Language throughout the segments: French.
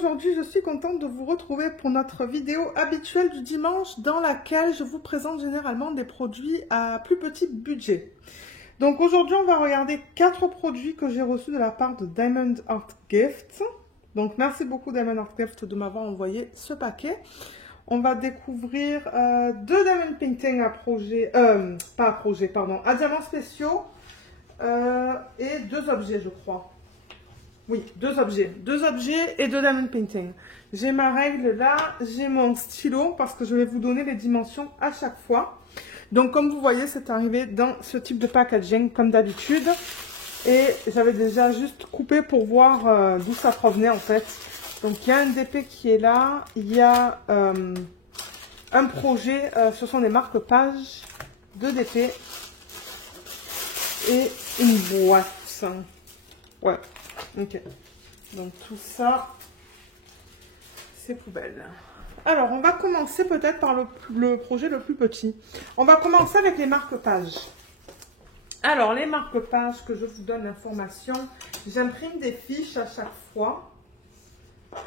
aujourd'hui je suis contente de vous retrouver pour notre vidéo habituelle du dimanche dans laquelle je vous présente généralement des produits à plus petit budget. Donc aujourd'hui on va regarder 4 produits que j'ai reçus de la part de Diamond Art Gift. Donc merci beaucoup Diamond Art Gift de m'avoir envoyé ce paquet. On va découvrir 2 Diamond Painting à diamants spéciaux et 2 objets je crois. Oui, 2 objets. 2 objets et 2 Diamond Painting. J'ai ma règle là, j'ai mon stylo parce que je vais vous donner les dimensions à chaque fois. Donc comme vous voyez, c'est arrivé dans ce type de packaging comme d'habitude. Et j'avais déjà juste coupé pour voir d'où ça provenait en fait. Donc il y a un DP qui est là, il y a un projet, ce sont des marque-pages, 2 DP et une boîte. Ouais. Ok, donc tout ça, c'est poubelle. Alors, on va commencer peut-être par le projet le plus petit. On va commencer avec les marque-pages. Alors, les marque-pages, que je vous donne l'information, j'imprime des fiches à chaque fois.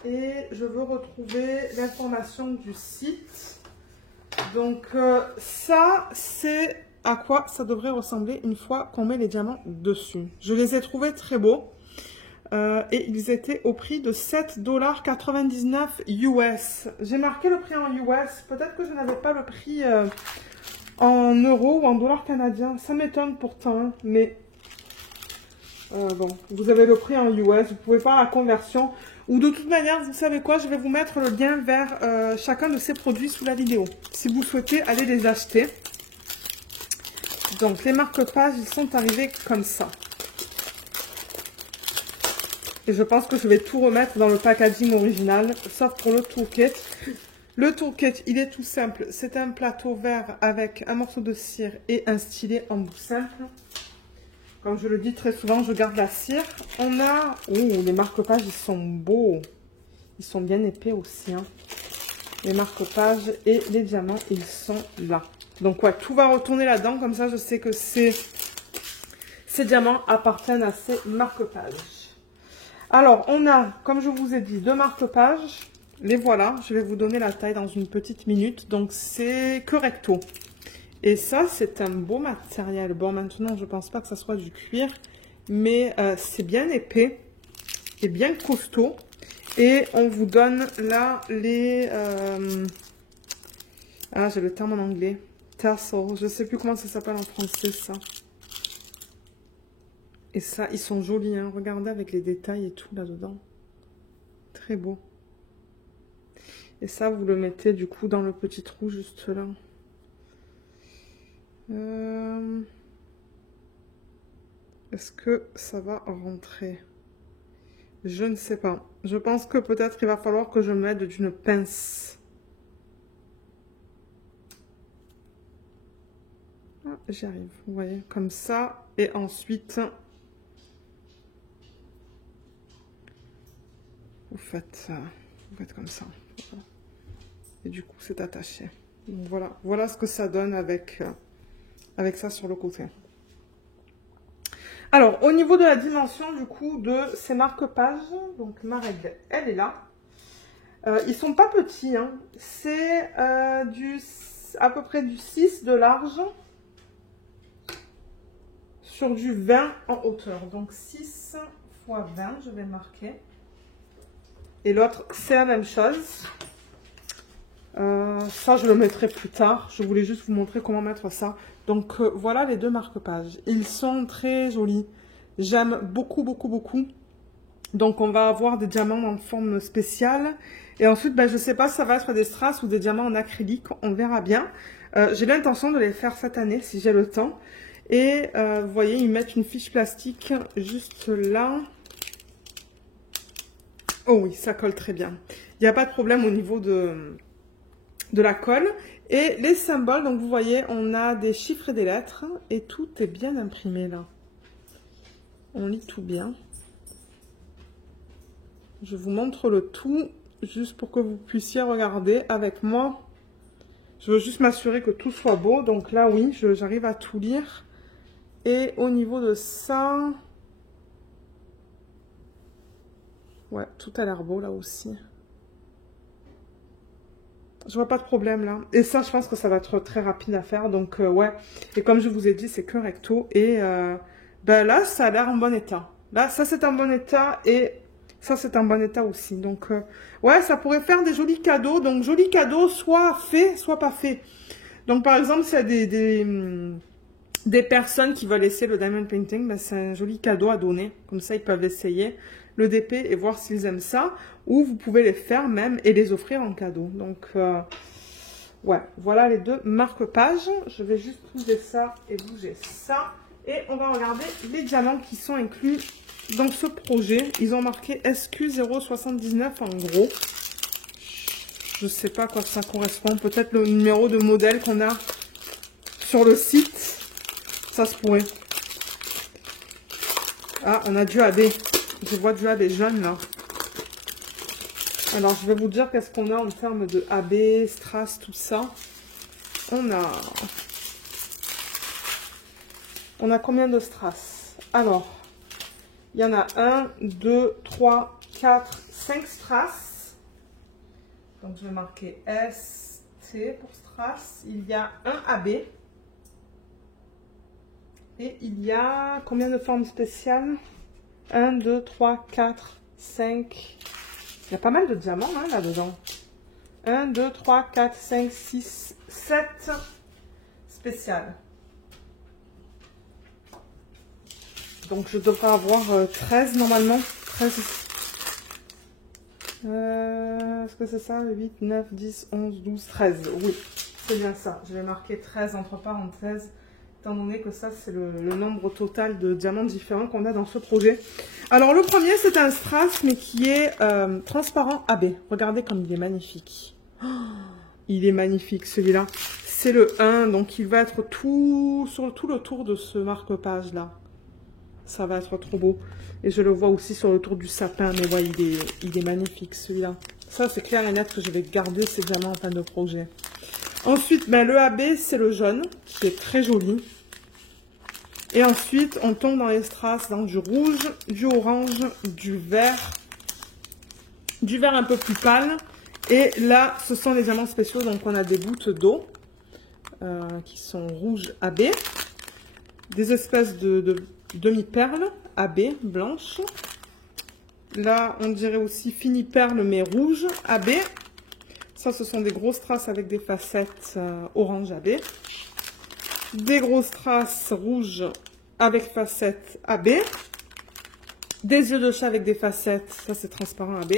Et je veux retrouver l'information du site. Donc, ça, c'est à quoi ça devrait ressembler une fois qu'on met les diamants dessus. Je les ai trouvés très beaux. Et ils étaient au prix de 7,99 US. J'ai marqué le prix en US. Peut-être que je n'avais pas le prix en euros ou en dollars canadiens. Ça m'étonne pourtant, hein, mais bon, vous avez le prix en US. Vous pouvez faire la conversion. Ou de toute manière, vous savez quoi? Je vais vous mettre le lien vers chacun de ces produits sous la vidéo. Si vous souhaitez aller les acheter. Donc, les marque-pages, ils sont arrivés comme ça. Et je pense que je vais tout remettre dans le packaging original, sauf pour le toolkit. Le toolkit, il est tout simple. C'est un plateau vert avec un morceau de cire et un stylet en bout simple. Comme je le dis très souvent, je garde la cire. On a... Oh, les marque-pages, ils sont beaux. Ils sont bien épais aussi. Hein. Les marque-pages et les diamants, ils sont là. Donc, ouais, tout va retourner là-dedans. Comme ça, je sais que ces diamants appartiennent à ces marque-pages. Alors, on a, comme je vous ai dit, 2 marque-pages. Les voilà. Je vais vous donner la taille dans une petite minute. Donc, c'est Correcto. Et ça, c'est un beau matériel. Bon, maintenant, je ne pense pas que ça soit du cuir. Mais c'est bien épais et bien costaud. Et on vous donne là les... Ah, j'ai le terme en anglais. Tassel. Je ne sais plus comment ça s'appelle en français, ça. Et ça, ils sont jolis, hein. Regardez avec les détails et tout là-dedans. Très beau. Et ça, vous le mettez du coup dans le petit trou juste là. Est-ce que ça va rentrer? Je ne sais pas. Je pense que peut-être il va falloir que je m'aide d'une pince. Ah, j'y arrive. Vous voyez, comme ça. Et ensuite... Vous faites comme ça. Voilà. Et du coup, c'est attaché. Donc voilà, voilà ce que ça donne avec ça sur le côté. Alors, au niveau de la dimension, du coup, de ces marque-pages, donc ma règle, elle est là. Ils sont pas petits, hein. C'est à peu près du 6 de large sur du 20 en hauteur. Donc 6 x 20, je vais marquer. Et l'autre, c'est la même chose. Ça, je le mettrai plus tard. Je voulais juste vous montrer comment mettre ça. Donc, voilà les 2 marque-pages. Ils sont très jolis. J'aime beaucoup, beaucoup, beaucoup. Donc, on va avoir des diamants en forme spéciale. Et ensuite, ben, je ne sais pas si ça va être des strass ou des diamants en acrylique. On verra bien. J'ai l'intention de les faire cette année, si j'ai le temps. Et, vous voyez, ils mettent une fiche plastique juste là. Oh oui, ça colle très bien. Il n'y a pas de problème au niveau de la colle. Et les symboles, donc vous voyez, on a des chiffres et des lettres. Et tout est bien imprimé là. On lit tout bien. Je vous montre le tout, juste pour que vous puissiez regarder avec moi. Je veux juste m'assurer que tout soit beau. Donc là, oui, j'arrive à tout lire. Et au niveau de ça... Ouais, tout a l'air beau là aussi. Je vois pas de problème là. Et ça, je pense que ça va être très rapide à faire. Donc, ouais. Et comme je vous ai dit, c'est que recto. Et ben là, ça a l'air en bon état. Là, ça, c'est en bon état. Et ça, c'est en bon état aussi. Donc, ouais, ça pourrait faire des jolis cadeaux. Donc, jolis cadeaux, soit faits, soit pas faits. Donc, par exemple, s'il y a des personnes qui veulent essayer le diamond painting, ben, c'est un joli cadeau à donner. Comme ça, ils peuvent essayer le DP et voir s'ils aiment ça. Ou vous pouvez les faire même et les offrir en cadeau. Donc, ouais, voilà les deux marque-pages. Je vais juste bouger ça et bouger ça. Et on va regarder les diamants qui sont inclus dans ce projet. Ils ont marqué SQ079 en gros. Je ne sais pas à quoi ça correspond. Peut-être le numéro de modèle qu'on a sur le site. Ça se pourrait. Ah, on a du AB. Je vois du AB jaune là. Alors, je vais vous dire qu'est-ce qu'on a en termes de AB, strass, tout ça. On a combien de strass? Alors, il y en a 1, 2, 3, 4, 5 strass. Donc, je vais marquer ST pour strass. Il y a un AB. Et il y a combien de formes spéciales? 1, 2, 3, 4, 5. Il y a pas mal de diamants hein, là-dedans. 1, 2, 3, 4, 5, 6, 7 spéciales. Donc je devrais avoir 13 normalement. 13. Est-ce que c'est ça? 8, 9, 10, 11, 12, 13. Oui, c'est bien ça. Je vais marquer 13 entre parenthèses. Étant donné que ça, c'est le nombre total de diamants différents qu'on a dans ce projet. Alors, le premier, c'est un strass, mais qui est transparent AB. Regardez comme il est magnifique. Oh, il est magnifique, celui-là. C'est le 1, donc il va être sur tout le tour de ce marque-page-là. Ça va être trop beau. Et je le vois aussi sur le tour du sapin, mais ouais, il est magnifique, celui-là. Ça, c'est clair et net que je vais garder ces diamants en fin de projet. Ensuite, ben, le AB, c'est le jaune, qui est très joli. Et ensuite, on tombe dans les strass, dans du rouge, du orange, du vert un peu plus pâle. Et là, ce sont les diamants spéciaux, donc on a des gouttes d'eau qui sont rouges AB. Des espèces de demi-perles AB, blanches. Là, on dirait aussi fini perle, mais rouge AB. Ça, ce sont des grosses strass avec des facettes orange AB. Des grosses strass rouges avec facettes AB. Des yeux de chat avec des facettes. Ça, c'est transparent AB.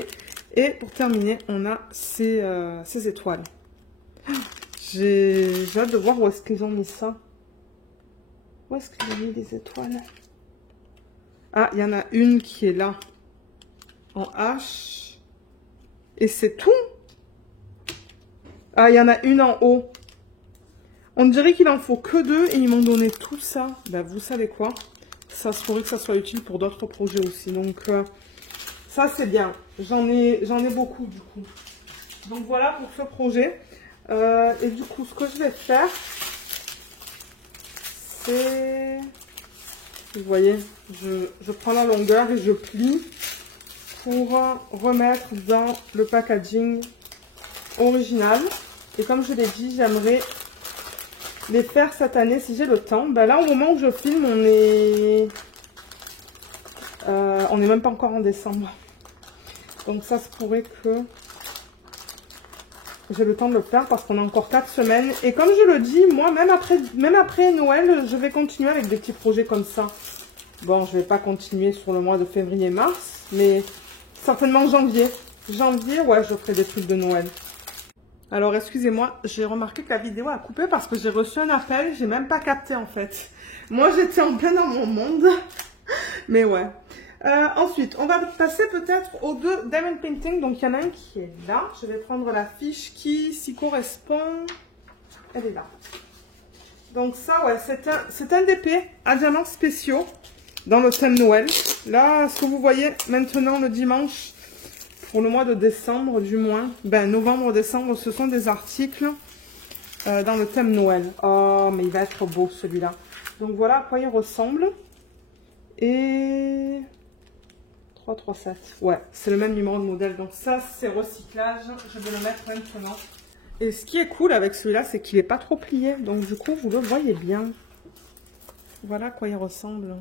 Et pour terminer, on a ces étoiles. J'ai hâte de voir où est-ce qu'ils ont mis ça. Où est-ce qu'ils ont mis les étoiles? Ah, il y en a une qui est là. En H. Et c'est tout? Ah, il y en a une en haut. On dirait qu'il en faut que 2 et ils m'ont donné tout ça. Ben, vous savez quoi? Ça se pourrait que ça soit utile pour d'autres projets aussi. Donc, ça, c'est bien. J'en ai beaucoup, du coup. Donc, voilà pour ce projet. Et du coup, ce que je vais faire, c'est... Vous voyez, je prends la longueur et je plie pour remettre dans le packaging original. Et comme je l'ai dit, j'aimerais les faire cette année si j'ai le temps. Ben là, au moment où je filme, on n'est même pas encore en décembre. Donc ça se pourrait que j'ai le temps de le faire parce qu'on a encore 4 semaines. Et comme je le dis, moi, même après Noël, je vais continuer avec des petits projets comme ça. Bon, je vais pas continuer sur le mois de février-mars, mais certainement janvier. Janvier, ouais, je ferai des trucs de Noël. Alors, excusez-moi, j'ai remarqué que la vidéo a coupé parce que j'ai reçu un appel. J'ai même pas capté, en fait. Moi, j'étais en plein dans mon monde. Mais ouais. Ensuite, on va passer peut-être aux 2 diamond painting. Donc, il y en a un qui est là. Je vais prendre la fiche qui s'y correspond. Elle est là. Donc, ça, ouais, c'est un DP à diamants spéciaux dans le thème Noël. Là, ce que vous voyez maintenant le dimanche, pour le mois de décembre du moins, ben novembre-décembre, ce sont des articles dans le thème Noël. Oh, mais il va être beau celui-là. Donc voilà à quoi il ressemble. Et 3, 3, 7. Ouais, c'est le même numéro de modèle. Donc ça, c'est recyclage. Je vais le mettre maintenant. Et ce qui est cool avec celui-là, c'est qu'il n'est pas trop plié. Donc du coup, vous le voyez bien. Voilà à quoi il ressemble.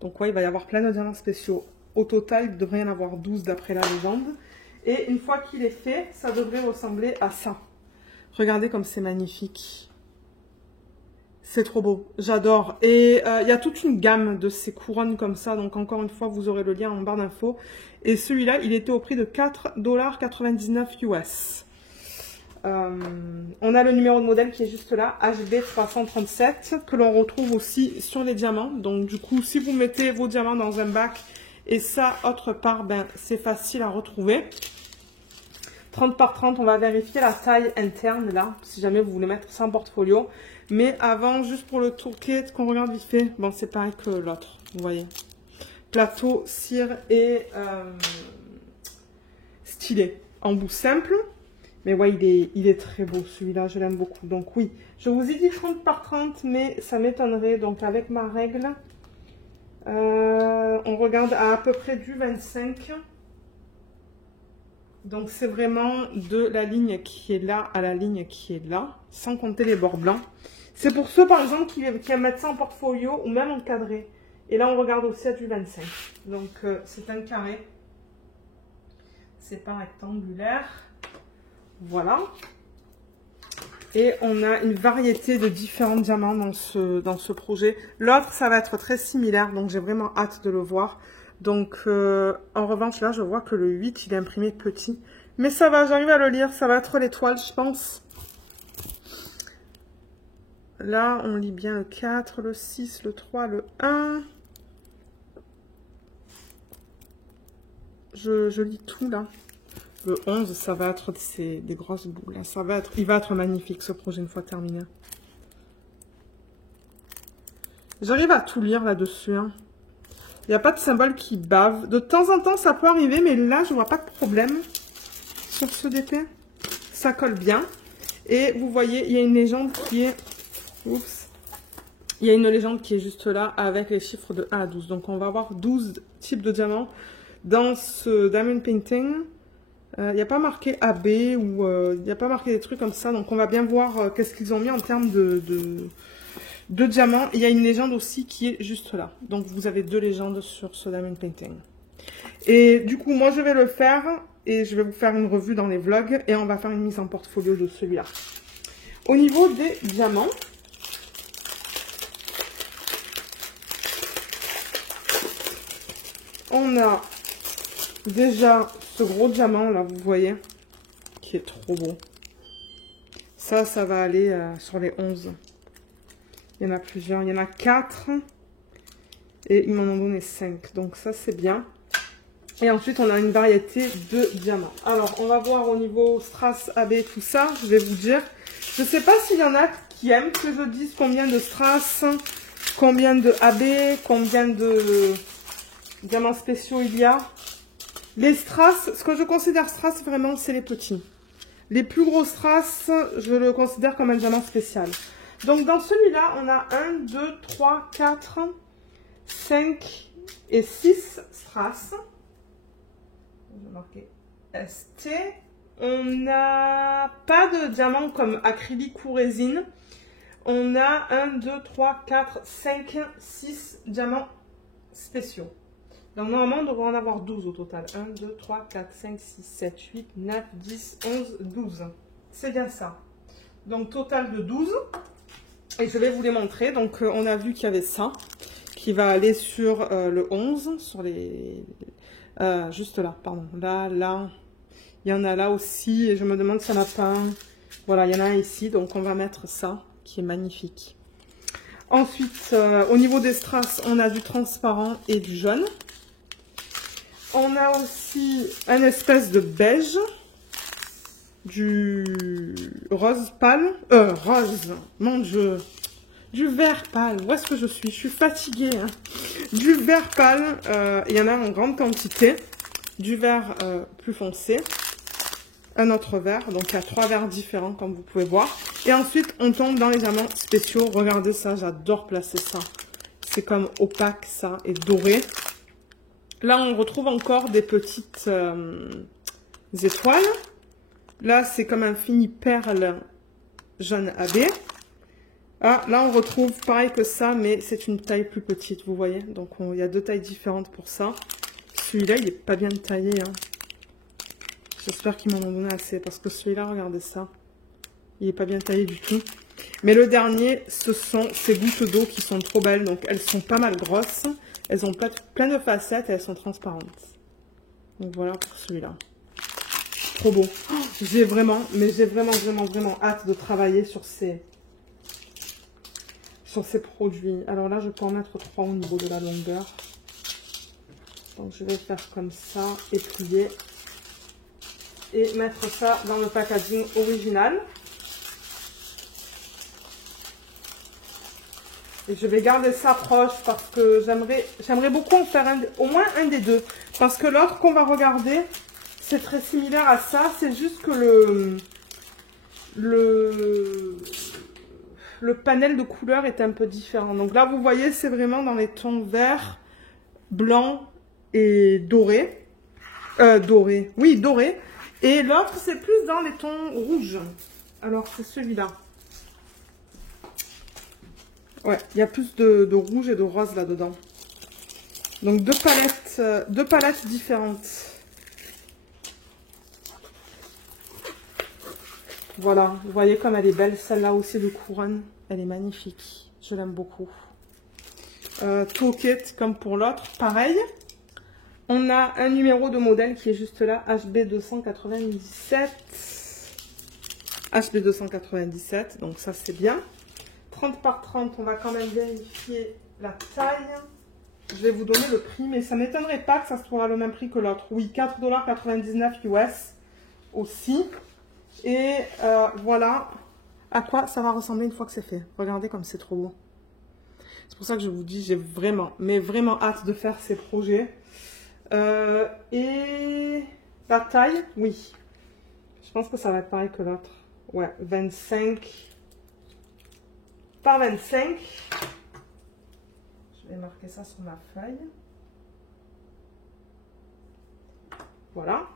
Donc ouais, il va y avoir plein de diamants spéciaux. Au total, il devrait y en avoir 12 d'après la légende. Et une fois qu'il est fait, ça devrait ressembler à ça. Regardez comme c'est magnifique. C'est trop beau, j'adore. Et il y a toute une gamme de ces couronnes comme ça. Donc encore une fois, vous aurez le lien en barre d'infos. Et celui-là, il était au prix de 4,99 US. On a le numéro de modèle qui est juste là, HB 337, que l'on retrouve aussi sur les diamants. Donc du coup, si vous mettez vos diamants dans un bac et ça autre part, ben, c'est facile à retrouver. 30 par 30, on va vérifier la taille interne là, si jamais vous voulez mettre ça en portfolio. Mais avant, juste pour le tourquet, qu'on regarde vite fait, bon c'est pareil que l'autre, vous voyez. Plateau, cire et stylet en bout simple. Mais ouais, il est très beau celui-là, je l'aime beaucoup. Donc oui, je vous ai dit 30 par 30, mais ça m'étonnerait. Donc avec ma règle, on regarde à peu près du 25. Donc c'est vraiment de la ligne qui est là à la ligne qui est là, sans compter les bords blancs. C'est pour ceux par exemple qui aiment mettre ça en portfolio ou même encadré. Et là on regarde aussi à du 25. Donc c'est un carré. C'est pas rectangulaire. Voilà. Et on a une variété de différents diamants dans ce projet. L'autre, ça va être très similaire, donc j'ai vraiment hâte de le voir. Donc, en revanche, là, je vois que le 8, il est imprimé petit. Mais ça va, j'arrive à le lire. Ça va être l'étoile, je pense. Là, on lit bien le 4, le 6, le 3, le 1. Je lis tout, là. Le 11, ça va être des grosses boules. Là. Il va être magnifique, ce projet, une fois terminé. J'arrive à tout lire là-dessus, hein. Il n'y a pas de symbole qui bave. De temps en temps, ça peut arriver, mais là, je vois pas de problème sur ce DP. Ça colle bien. Et vous voyez, il y a une légende qui est... Oups. Il y a une légende qui est juste là avec les chiffres de 1 à 12. Donc, on va avoir 12 types de diamants dans ce diamond painting. Il n'y a pas marqué AB ou il n'y a pas marqué des trucs comme ça. Donc, on va bien voir qu'est-ce qu'ils ont mis en termes de diamants. Il y a une légende aussi qui est juste là. Donc, vous avez deux légendes sur ce diamond painting. Et du coup, moi, je vais le faire et je vais vous faire une revue dans les vlogs et on va faire une mise en portfolio de celui-là. Au niveau des diamants, on a déjà ce gros diamant là, vous voyez, qui est trop beau. Ça va aller sur les 11. Il y en a plusieurs, il y en a 4 et ils m'en ont donné 5. Donc ça c'est bien. Et ensuite on a une variété de diamants. Alors on va voir au niveau strass, AB, tout ça, je vais vous dire. Je ne sais pas s'il y en a qui aiment que je dise combien de strass, combien de AB, combien de diamants spéciaux il y a. Les strass, ce que je considère strass vraiment, c'est les petits. Les plus gros strass, je le considère comme un diamant spécial. Donc dans celui-là, on a 1, 2, 3, 4, 5 et 6 strass. Je vais marquer ST. On n'a pas de diamant comme acrylique ou résine. On a 1, 2, 3, 4, 5, 6 diamants spéciaux. Donc normalement, on devrait en avoir 12 au total. 1, 2, 3, 4, 5, 6, 7, 8, 9, 10, 11, 12. C'est bien ça. Donc total de 12. Et je vais vous les montrer. Donc on a vu qu'il y avait ça qui va aller sur le 11, sur les... juste là, pardon. Là, là. Il y en a là aussi. Et je me demande s'il n'y en a pas un. Voilà, il y en a un ici. Donc on va mettre ça qui est magnifique. Ensuite, au niveau des strass, on a du transparent et du jaune. On a aussi un espèce de beige, du rose pâle, rose, mon Dieu, du vert pâle. Où est-ce que je suis? Je suis fatiguée. Hein. Du vert pâle, il y en a en grande quantité. Du vert plus foncé, un autre vert, donc il y a 3 verts différents comme vous pouvez voir. Et ensuite, on tombe dans les diamants spéciaux. Regardez ça, j'adore placer ça. C'est comme opaque ça et doré. Là, on retrouve encore des petites étoiles. Là, c'est comme un fini perle jaune AB. Ah, là, on retrouve pareil que ça, mais c'est une taille plus petite, vous voyez. Donc, il y a deux tailles différentes pour ça. Celui-là, il n'est pas bien taillé. Hein. J'espère qu'ils m'en ont donné assez, parce que celui-là, regardez ça. Il n'est pas bien taillé du tout. Mais le dernier, ce sont ces gouttes d'eau qui sont trop belles. Donc, elles sont pas mal grosses. Elles ont plein de facettes et elles sont transparentes. Donc, voilà pour celui-là. Trop beau. Oh, j'ai vraiment hâte de travailler sur ces produits. Alors là, je peux en mettre 3 au niveau de la longueur. Donc, je vais faire comme ça et plier. Et mettre ça dans le packaging original. Et je vais garder ça proche parce que j'aimerais beaucoup en faire au moins un des deux. Parce que l'autre qu'on va regarder, c'est très similaire à ça. C'est juste que le panel de couleurs est un peu différent. Donc là, vous voyez, c'est vraiment dans les tons vert, blanc et doré. Doré. Oui, doré. Et l'autre, c'est plus dans les tons rouges. Alors, c'est celui-là. Ouais, il y a plus de rouge et de rose là-dedans. Donc, deux palettes différentes. Voilà, vous voyez comme elle est belle. Celle-là aussi de couronne, elle est magnifique. Je l'aime beaucoup. Toolkit comme pour l'autre, pareil. On a un numéro de modèle qui est juste là, HB297. HB297, donc ça c'est bien. 30 par 30, on va quand même vérifier la taille. Je vais vous donner le prix, mais ça ne m'étonnerait pas que ça soit le même prix que l'autre. Oui, 4,99 $ US aussi. Et voilà à quoi ça va ressembler une fois que c'est fait. Regardez comme c'est trop beau. C'est pour ça que je vous dis, j'ai vraiment hâte de faire ces projets. Et la taille, oui. Je pense que ça va être pareil que l'autre. Ouais, 25 par 25. Je vais marquer ça sur ma feuille. Voilà.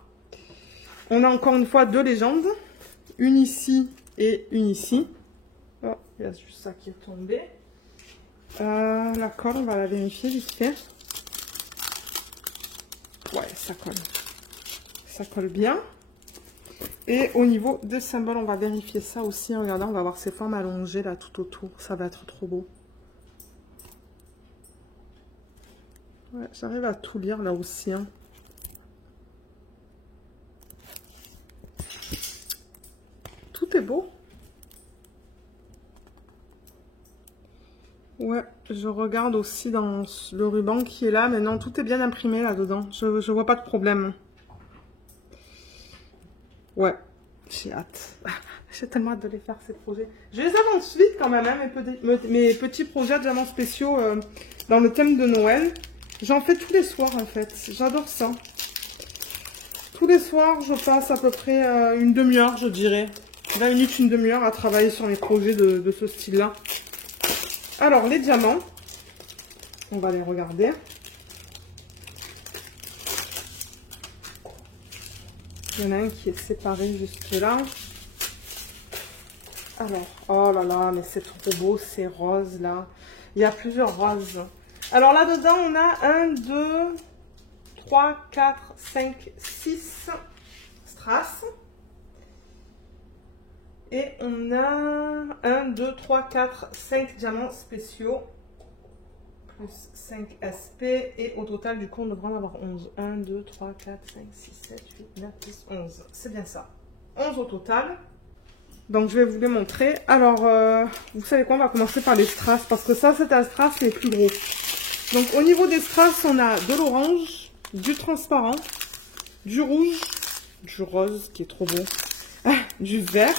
On a encore une fois deux légendes. Une ici et une ici. Oh, il y a juste ça qui est tombé. La colle, on va la vérifier vite fait. Ouais, ça colle. Ça colle bien. Et au niveau des symboles, on va vérifier ça aussi. Regardez, on va avoir ces formes allongées là tout autour. Ça va être trop beau. Ouais, j'arrive à tout lire là aussi. Hein. Tout est beau. Ouais, je regarde aussi dans le ruban qui est là. Mais non, tout est bien imprimé là-dedans. Je vois pas de problème. Ouais, j'ai hâte. J'ai tellement hâte de les faire, ces projets. Je les avance vite quand même, hein, mes petits projets de diamants spéciaux dans le thème de Noël. J'en fais tous les soirs en fait. J'adore ça. Tous les soirs, je passe à peu près une demi-heure, je dirais. 20 minutes, une demi-heure à travailler sur mes projets de ce style-là. Alors, les diamants, on va les regarder. Il y en a un qui est séparé juste là. Alors, oh là là, mais c'est trop beau, ces roses là. Il y a plusieurs roses. Alors là-dedans, on a 1, 2, 3, 4, 5, 6 strass. Et on a 1, 2, 3, 4, 5 diamants spéciaux. Plus 5 SP. Et au total, du coup, on devrait en avoir 11. 1, 2, 3, 4, 5, 6, 7, 8, 9, 10, 11. C'est bien ça. 11 au total. Donc, je vais vous les montrer. Alors, vous savez quoi? On va commencer par les strass. Parce que ça, c'est un strass les plus gros. Donc, au niveau des strass, on a de l'orange, du transparent, du rouge, du rose, qui est trop beau, du vert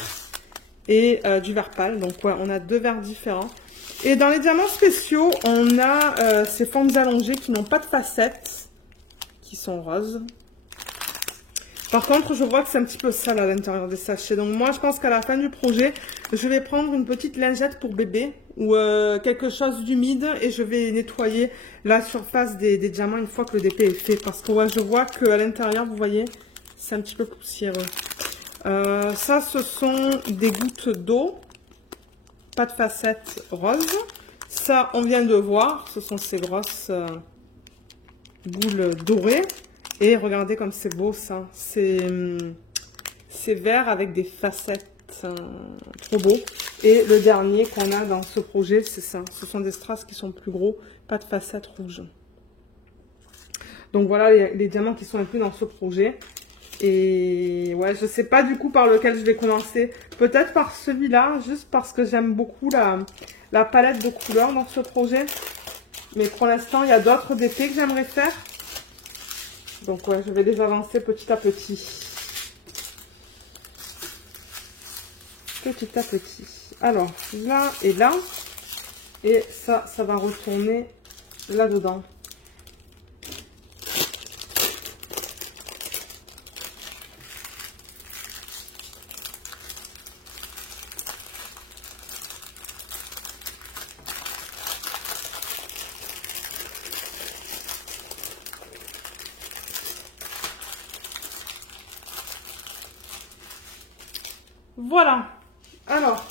et du vert pâle. Donc, ouais, on a deux verts différents. Et dans les diamants spéciaux, on a ces formes allongées qui n'ont pas de facettes, qui sont roses. Par contre, je vois que c'est un petit peu sale à l'intérieur des sachets. Donc moi, je pense qu'à la fin du projet, je vais prendre une petite lingette pour bébé ou quelque chose d'humide et je vais nettoyer la surface des diamants une fois que le DP est fait. Parce que ouais, je vois qu'à l'intérieur, vous voyez, c'est un petit peu poussiéreux. Ça, ce sont des gouttes d'eau, pas de facettes roses. Ça, on vient de voir, ce sont ces grosses boules dorées. Et regardez comme c'est beau ça, c'est vert avec des facettes, trop beau. Et le dernier qu'on a dans ce projet, c'est ça, ce sont des strass qui sont plus gros, pas de facettes rouges. Donc voilà les diamants qui sont inclus dans ce projet. Et ouais, je sais pas du coup par lequel je vais commencer, peut-être par celui-là, juste parce que j'aime beaucoup la palette de couleurs dans ce projet. Mais pour l'instant, il y a d'autres DP que j'aimerais faire. Donc ouais, je vais les avancer petit à petit. Petit à petit. Alors, là et là. Et ça va retourner là-dedans. Voilà. Alors,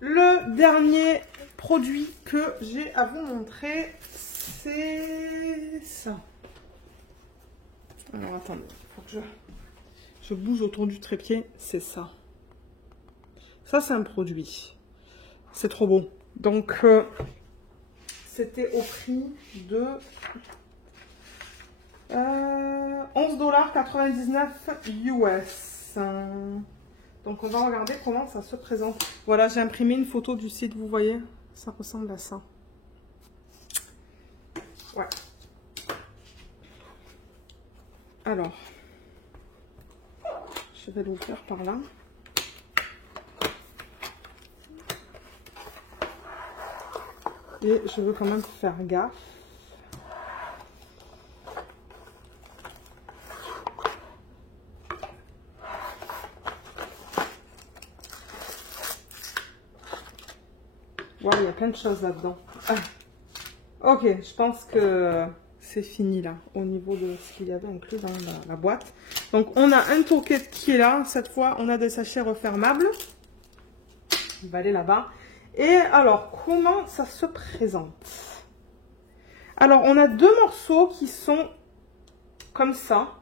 le dernier produit que j'ai à vous montrer, c'est ça. Alors, attendez, il faut que je bouge autour du trépied. C'est ça. Ça, c'est un produit. C'est trop beau. Donc, c'était au prix de 11,99 $ US. Donc, on va regarder comment ça se présente. Voilà, j'ai imprimé une photo du site, vous voyez. Ça ressemble à ça. Ouais. Alors, je vais l'ouvrir par là. Et je veux quand même faire gaffe. Wow, il y a plein de choses là-dedans. Ah. Ok, je pense que c'est fini là, au niveau de ce qu'il y avait inclus dans la boîte. Donc, on a un toolkit qui est là. Cette fois, on a des sachets refermables. Il va aller là-bas. Et alors, comment ça se présente? Alors, on a deux morceaux qui sont comme ça.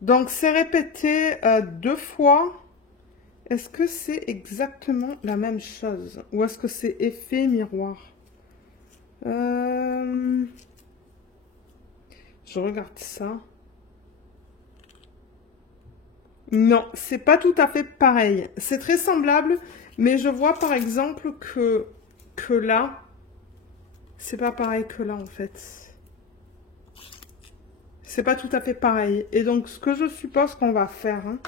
Donc, c'est répété 2 fois. Est-ce que c'est exactement la même chose? Ou est-ce que c'est effet miroir? Je regarde ça. Non, c'est pas tout à fait pareil. C'est très semblable, mais je vois par exemple que là, c'est pas pareil que là en fait. C'est pas tout à fait pareil. Et donc, ce que je suppose qu'on va faire, hein,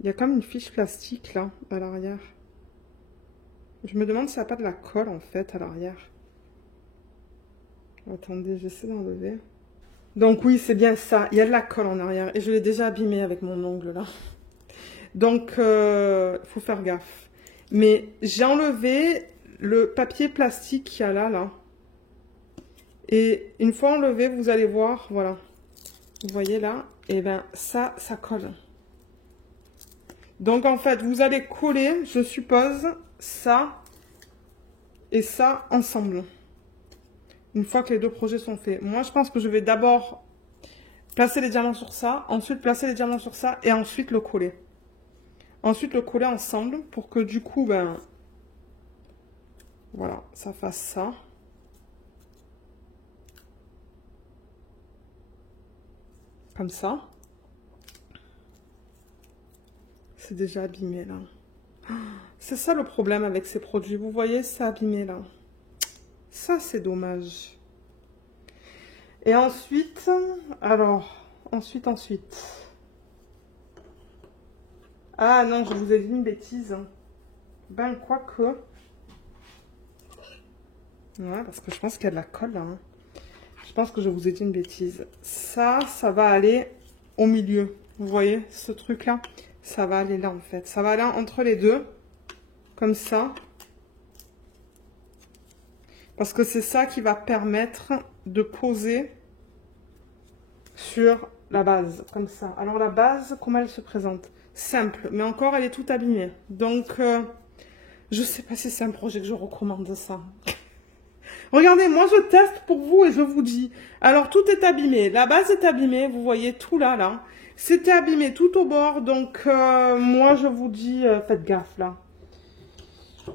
il y a comme une fiche plastique là, à l'arrière. Je me demande si ça n'a pas de la colle en fait à l'arrière. Attendez, j'essaie d'enlever. Donc oui, c'est bien ça. Il y a de la colle en arrière. Et je l'ai déjà abîmé avec mon ongle là. Donc, il faut faire gaffe. Mais j'ai enlevé le papier plastique qu'il y a là. Et une fois enlevé, vous allez voir, voilà. Vous voyez là, et bien ça colle. Donc en fait, vous allez coller, je suppose, ça et ça ensemble. Une fois que les deux projets sont faits. Moi, je pense que je vais d'abord placer les diamants sur ça, ensuite placer les diamants sur ça et ensuite le coller. Ensuite le coller ensemble pour que du coup, ben, voilà, ça fasse ça. Comme ça. C'est déjà abîmé là. C'est ça le problème avec ces produits. Vous voyez, c'est abîmé là. Ça, c'est dommage. Et ensuite, alors, ensuite. Ah non, je vous ai dit une bêtise. Ben, quoique. Ouais, parce que je pense qu'il y a de la colle là. Hein. Je pense que je vous ai dit une bêtise. Ça va aller au milieu. Vous voyez ce truc-là? Ça va aller là en fait. Ça va aller entre les deux. Comme ça. Parce que c'est ça qui va permettre de poser sur la base. Comme ça. Alors la base, comment elle se présente? Simple. Mais encore, elle est toute abîmée. Donc, je sais pas si c'est un projet que je recommande ça. Regardez, moi je teste pour vous et je vous dis. Alors tout est abîmé, la base est abîmée, vous voyez tout là. C'était abîmé tout au bord, donc moi je vous dis, faites gaffe là.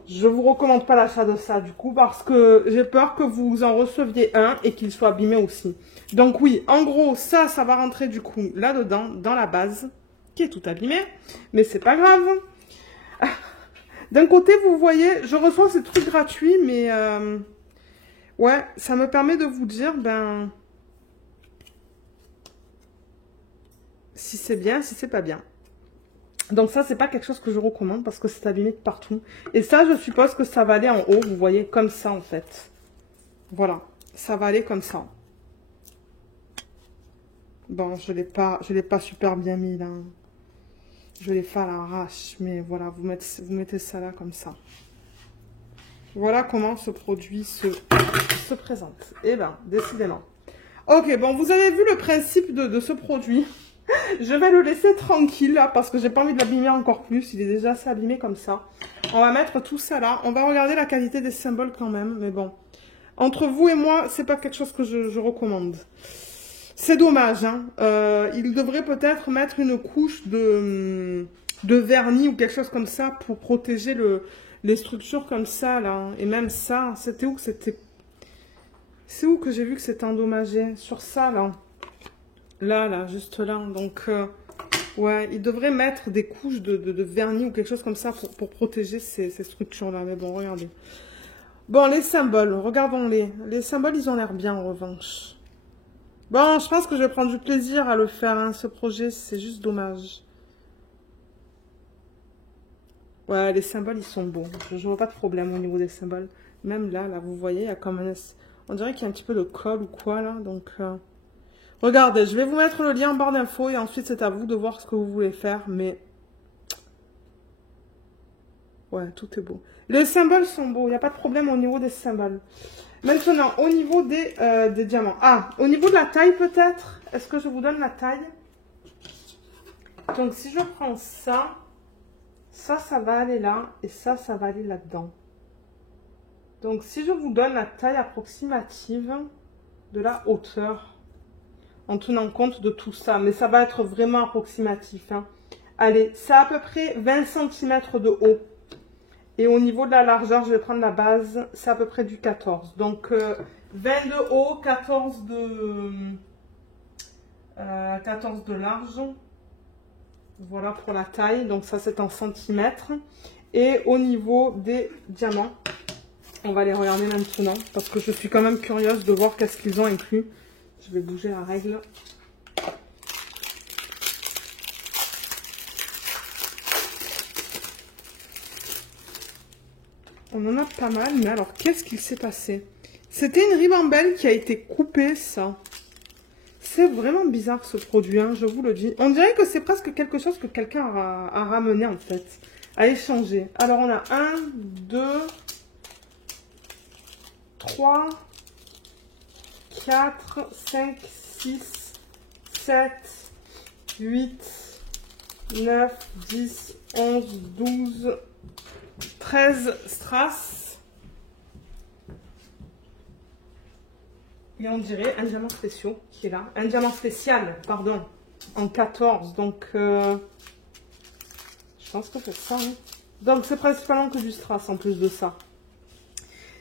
Je vous recommande pas l'achat de ça du coup parce que j'ai peur que vous en receviez un et qu'il soit abîmé aussi. Donc oui, en gros ça va rentrer du coup là-dedans, dans la base, qui est tout abîmée, mais c'est pas grave. D'un côté, vous voyez, je reçois ces trucs gratuits, mais... ouais, ça me permet de vous dire, ben, si c'est bien, si c'est pas bien. Donc ça, c'est pas quelque chose que je recommande parce que c'est abîmé de partout. Et ça, je suppose que ça va aller en haut, vous voyez, comme ça en fait. Voilà, ça va aller comme ça. Bon, je l'ai pas super bien mis là. Je l'ai fait à l'arrache, mais voilà, vous mettez ça là comme ça. Voilà comment ce produit se présente. Eh ben, décidément. Ok, bon, vous avez vu le principe de ce produit. Je vais le laisser tranquille, là, parce que j'ai pas envie de l'abîmer encore plus. Il est déjà assez abîmé comme ça. On va mettre tout ça là. On va regarder la qualité des symboles quand même, mais bon. Entre vous et moi, c'est pas quelque chose que je recommande. C'est dommage, hein. Il devrait peut-être mettre une couche de vernis ou quelque chose comme ça pour protéger les structures comme ça, là. Et même ça, c'était où que c'était... C'est où que j'ai vu que c'était endommagé? Sur ça, là. Là, juste là. Donc, ouais, il devrait mettre des couches de vernis ou quelque chose comme ça pour protéger ces structures-là. Mais bon, regardez. Bon, les symboles, regardons-les. Les symboles, ils ont l'air bien, en revanche. Bon, je pense que je vais prendre du plaisir à le faire, hein, ce projet. C'est juste dommage. Ouais, les symboles, ils sont beaux. Je vois pas de problème au niveau des symboles. Même là, vous voyez, il y a comme un... On dirait qu'il y a un petit peu de colle ou quoi, là. Donc, regardez, je vais vous mettre le lien en barre d'infos et ensuite, c'est à vous de voir ce que vous voulez faire. Mais, ouais, tout est beau. Les symboles sont beaux. Il n'y a pas de problème au niveau des symboles. Maintenant, au niveau des diamants. Ah, au niveau de la taille, peut-être. Est-ce que je vous donne la taille? Donc, si je prends ça, ça va aller là. Et ça va aller là-dedans. Donc, si je vous donne la taille approximative de la hauteur, en tenant compte de tout ça, mais ça va être vraiment approximatif, hein. Allez, c'est à peu près 20 cm de haut. Et au niveau de la largeur, je vais prendre la base, c'est à peu près du 14. Donc, 20 de haut, 14 de large. Voilà pour la taille. Donc, ça, c'est en centimètres. Et au niveau des diamants, on va les regarder maintenant parce que je suis quand même curieuse de voir qu'est-ce qu'ils ont inclus. Je vais bouger la règle. On en a pas mal, mais alors qu'est-ce qu'il s'est passé? C'était une ribambelle qui a été coupée, ça. C'est vraiment bizarre ce produit, hein, je vous le dis. On dirait que c'est presque quelque chose que quelqu'un a ramené en fait, a échangé. Alors on a 1, 2... 3, 4, 5, 6, 7, 8, 9, 10, 11, 12, 13 strass. Et on dirait un diamant spécial qui est là. Un diamant spécial, pardon, en 14. Donc, je pense que c'est ça. Hein. Donc, c'est principalement que du strass en plus de ça.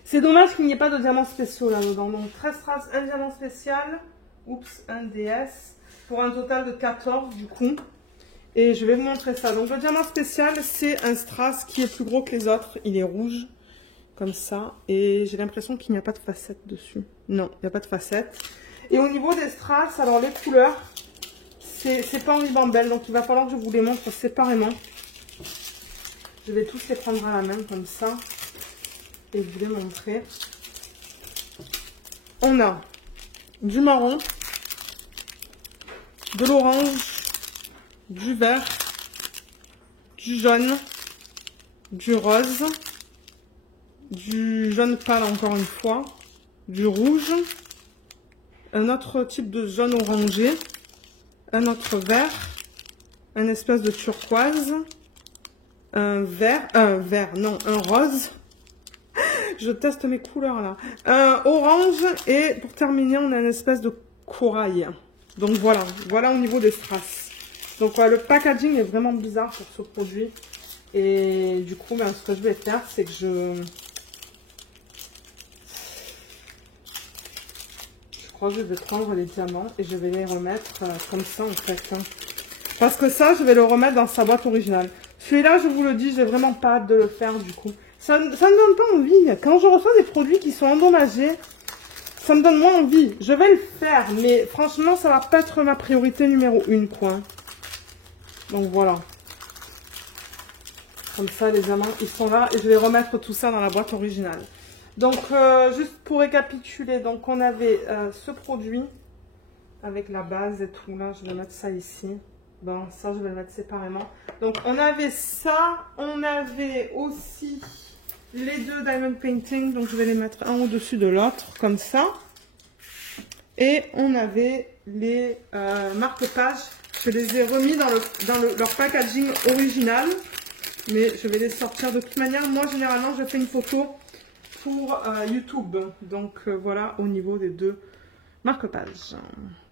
C'est dommage qu'il n'y ait pas de diamants spéciaux là-dedans. Donc 13 strass, un diamant spécial. Oups, un DS. Pour un total de 14 du coup. Et je vais vous montrer ça. Donc le diamant spécial, c'est un strass qui est plus gros que les autres. Il est rouge. Comme ça. Et j'ai l'impression qu'il n'y a pas de facettes dessus. Non, il n'y a pas de facettes. Et au niveau des strass, alors les couleurs, c'est pas en ribambelle. Donc il va falloir que je vous les montre séparément. Je vais tous les prendre à la main comme ça. Et je vais montrer. On a du marron, de l'orange, du vert, du jaune, du rose, du jaune pâle encore une fois, du rouge, un autre type de jaune orangé, un autre vert, un espèce de turquoise, un rose. Je teste mes couleurs là. Un orange et pour terminer, on a une espèce de corail. Donc voilà, voilà au niveau des strass. Donc le packaging est vraiment bizarre pour ce produit. Et du coup, ce que je vais faire, c'est que je crois que je vais prendre les diamants et je vais les remettre comme ça en fait. Parce que ça, je vais le remettre dans sa boîte originale. Celui-là, je vous le dis, j'ai vraiment pas hâte de le faire du coup. Ça ne me donne pas envie. Quand je reçois des produits qui sont endommagés, ça me donne moins envie. Je vais le faire, mais franchement, ça va pas être ma priorité numéro 1, quoi. Donc voilà. Comme ça, les diamants, ils sont là et je vais remettre tout ça dans la boîte originale. Donc, juste pour récapituler, donc on avait ce produit avec la base et tout, là, je vais mettre ça ici. Bon, ça, je vais le mettre séparément. Donc, on avait ça, on avait aussi les deux Diamond Painting, donc je vais les mettre un au-dessus de l'autre, comme ça. Et on avait les marque-pages, je les ai remis dans leur packaging original, mais je vais les sortir de toute manière. Moi, généralement, je fais une photo pour YouTube, donc voilà, au niveau des deux marque-pages.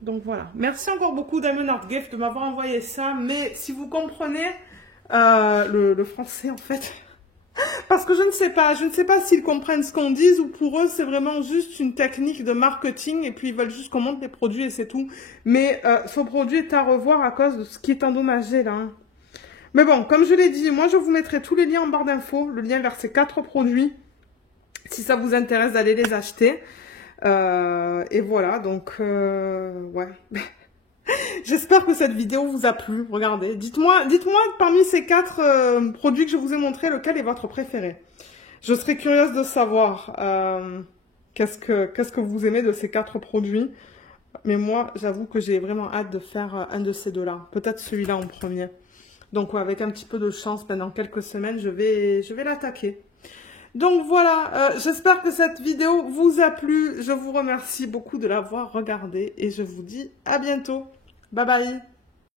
Donc voilà, merci encore beaucoup Diamond Art Gift de m'avoir envoyé ça, mais si vous comprenez le français en fait, parce que je ne sais pas s'ils comprennent ce qu'on dit ou pour eux c'est vraiment juste une technique de marketing et puis ils veulent juste qu'on monte les produits et c'est tout. Mais ce produit est à revoir à cause de ce qui est endommagé là. Mais bon, comme je l'ai dit, moi je vous mettrai tous les liens en barre d'infos, le lien vers ces 4 produits, si ça vous intéresse d'aller les acheter. Et voilà, donc ouais. J'espère que cette vidéo vous a plu. Regardez, dites-moi parmi ces 4 produits que je vous ai montrés, lequel est votre préféré. Je serais curieuse de savoir qu'est-ce que vous aimez de ces 4 produits. Mais moi, j'avoue que j'ai vraiment hâte de faire un de ces deux-là. Peut-être celui-là en premier. Donc ouais, avec un petit peu de chance, pendant quelques semaines, je vais l'attaquer. Donc voilà, j'espère que cette vidéo vous a plu. Je vous remercie beaucoup de l'avoir regardée et je vous dis à bientôt. Bye bye.